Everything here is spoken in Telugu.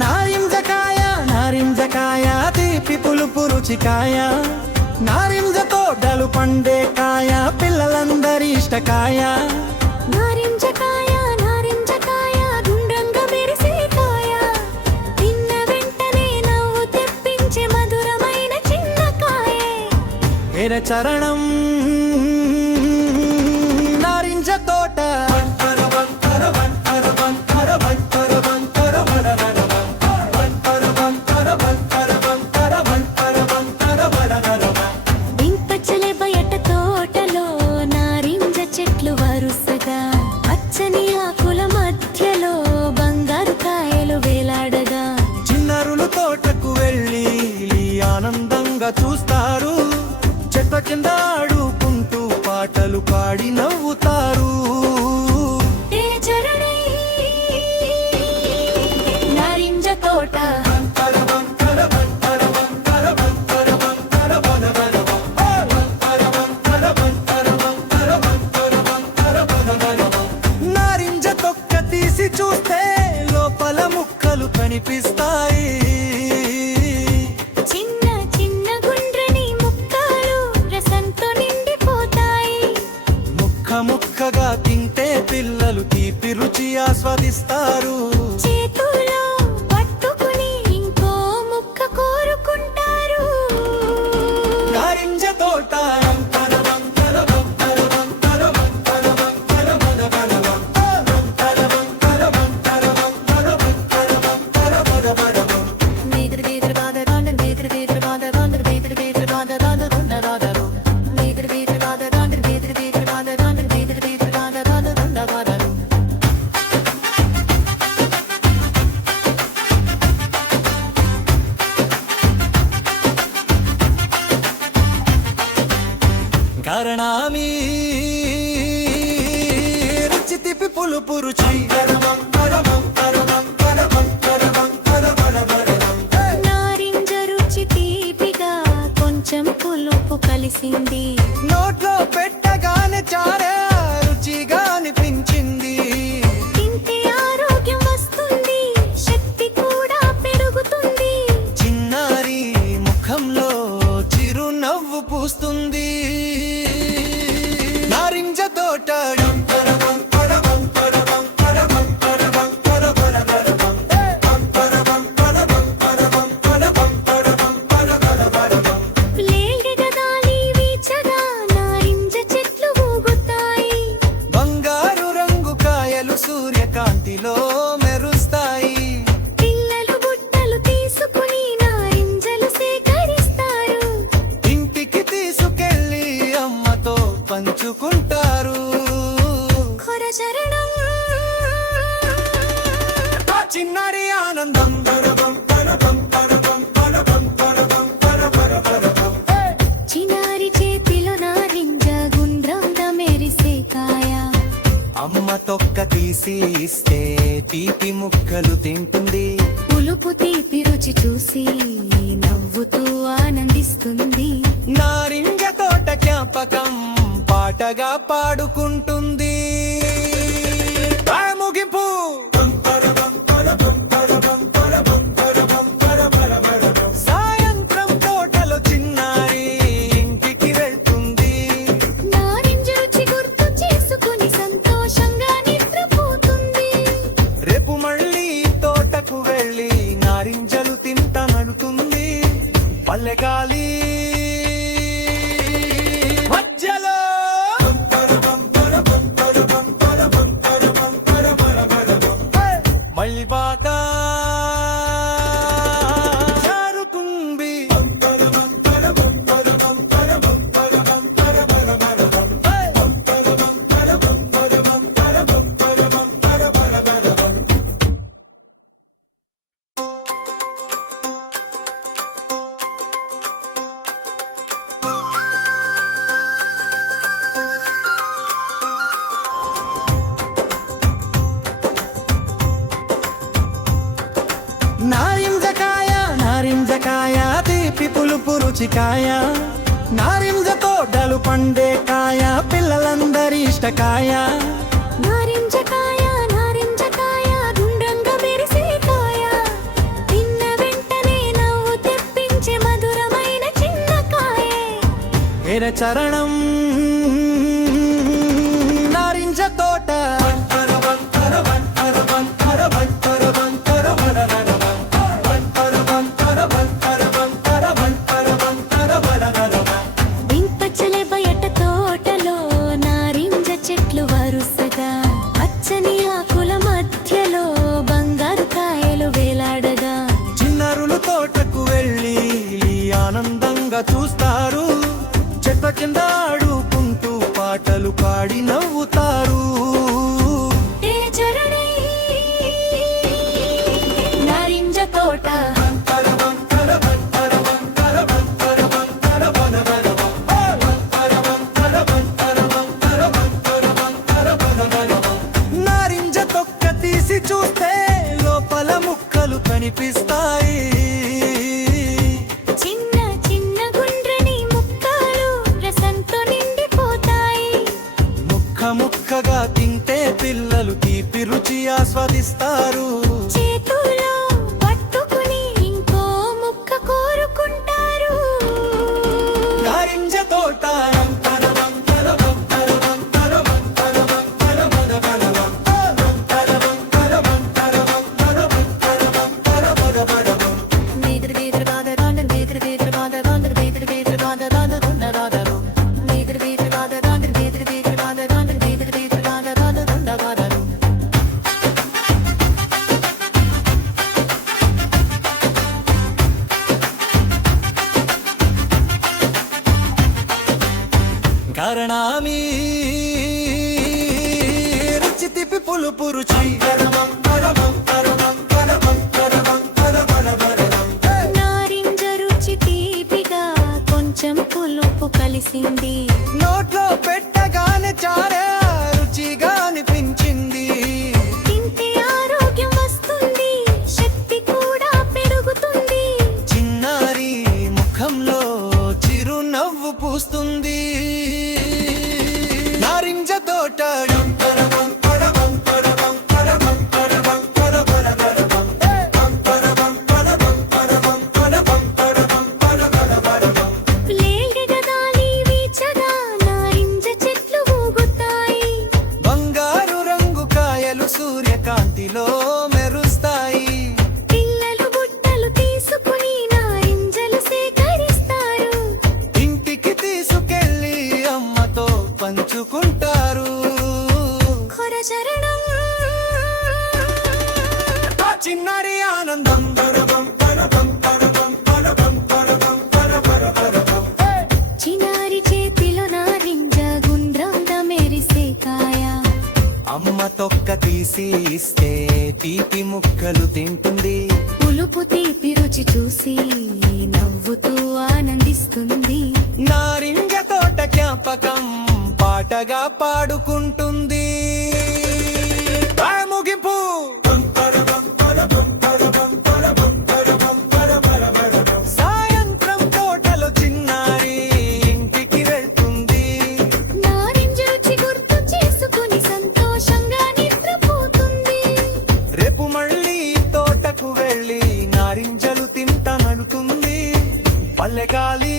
నారింజకాయ నారింజకాయ తీపి పులుపు రుచికాయ నారింజతో డలు పండే కాయ పిల్లలందరి ఇష్టకాయ నారింజకాయ నారింజకాయ గుండ్రంగా మెరిసే కాయ తిన్న వెంటనే నవ్వు తెప్పించే మధురమైన చిన్న కాయే వేరే చరణం నారింజ తోట ఇంపచ్చలే బయట తోటలో నారింజ చెట్లు వరుసగా పచ్చని ఆకుల మధ్యలో బంగారు కాయలు వేలాడగా చిన్నారులు తోటకు వెళ్ళి ఆనందంగా చూస్తారు చెట్ల కింద ఆడుకుంటూ పాటలు పాడి నవ్వుతారు నారింజ తోట నారింజ తొక్క తీసి చూస్తే లోపల ముక్కలు కనిపిస్తాయి చిన్న చిన్న గుండ్రని ముక్కలు రసంతో నిండిపోతాయి ముక్క ముక్కగా తింటే పిల్లలు తీపి రుచి ఆస్వాదిస్తారు చేతుల్లో పట్టుకుని ఇంకో ముక్క కోరుకుంటారు నారింజ తోట కారణామి రుచి తిప్పి పులుపు రుచి నారింజ రుచి తీపిగా కొంచెం పులుపు కలిసింది నోట్లో పెట్టగానే చారే రుచిగా అనిపించింది తింటే ఆరోగ్యం వస్తుంది శక్తి కూడా పెరుగుతుంది చిన్నారి ముఖంలో చిరునవ్వు పూస్తుంది నారింజ తోట లేడిగ గాలి వీచగా నారింజ చెట్లు ఊగుతాయి బంగారు రంగు కాయలు సూర్యకాంతిలో మెరుస్తాయి పిల్లలు బుట్టలు తీసుకుని నారింజలు సేకరిస్తారు ఇంటికి తీసుకెళ్ళి అమ్మతో పంచుకుంటారు కొరచరణం చిన్నారి ఆనందం చిన్నారి చేతిలో నారింజ గుండ్రంగా మెరిసే కాయ అమ్మ తొక్క తీసి ఇస్తే తీపి ముక్కలు తింటుంది పులుపు తీపి రుచి చూసి నవ్వుతూ ఆనందిస్తుంది నారింజ తోట జ్ఞాపకం పాటగా పాడుకుంటుంది ఆ ముగింపు సాయంత్రం తోటలో చిన్నారి ఇంటికి వెళ్తుంది నారింజ రుచి గుర్తు చేసుకుని సంతోషంగా నిద్రపోతుంది రేపు మళ్ళీ తోటకు వెళ్ళి నారింజలు తింటానడుతుంది పల్లెగాలి మధ్యలో మళ్ళీ బాగా జారుతుంది నారింజకాయ నారింజకాయ తీపి పులుపు రుచికాయ నారింజతో డలు పండే కాయ పిల్లలందరి ఇష్టకాయ నారింజకాయ నారింజకాయ గుండ్రంగా మెరిసే కాయ వేరే చరణం నారింజ తోట వింపచ్చలే బయట తోటలో నారింజ చెట్లు వరుసగా పచ్చని ఆకుల మధ్యలో బంగారు కాయలు వేలాడగా చిన్నారులు తోటకు వెళ్ళి ఆనందంగా చూస్తారు చెట్ల కింద ఆడుకుంటూ పాటలు పాడి నవ్వుతారు ఏ చరణి నారింజ తోట నారింజ తొక్క తీసి చూస్తే లోపల ముక్కలు కనిపిస్తాయి చిన్న చిన్న గుండ్రని ముక్కలు రసంతో నిండిపోతాయి ముక్కగా తింటే పిల్లలు తీపి రుచి ఆస్వాదిస్తారు చేతులో పట్టుకుని ఇంకో ముక్క కోరుకుంటారు నారింజ తోట కారణామి రుచి తిప్పి పులుపు రుచి నారింజ రుచి తీపిగా కొంచెం పులుపు కలిసింది నోట్లో పెట్టగానే చాలా రుచిగా అనిపించింది తింటే ఆరోగ్యం వస్తుంది శక్తి కూడా పెరుగుతుంది చిన్నారి ముఖంలో చిరునవ్వు పూస్తుంది నారింజ తోట లేడిగ గాలి వీచగా నారింజ చెట్లు ఊగుతాయి బంగారు రంగు కాయలు సూర్యకాంతిలో మెరుస్తాయి పిల్లలు బుట్టలు తీసుకుని నారింజలు సేకరిస్తారు ఇంటికి తీసుకెళ్ళి అమ్మతో పంచుకుంటారు కొర చరణం ఆ చిన్నారి ఆనందం చిన్నారి చేతిలో నారింజ గుండ్రంగా మెరిసే కాయ అమ్మ తొక్క తీసి ఇస్తే తీపి ముక్కలు తింటుంది పులుపు తీపి రుచి చూసి నవ్వుతూ ఆనందిస్తుంది నారింజ తోట జ్ఞాపకం పాటగా పాడుకుంటుంది ఆ ముగింపు సాయంత్రం తోటలో చిన్నారి ఇంటికి వెళ్తుంది నారింజ రుచి గుర్తు చేసుకుని సంతోషంగా నిద్రపోతుంది రేపు మళ్ళీ తోటకు వెళ్ళి నారింజలు తింటానడుతుంది పల్లె గాలి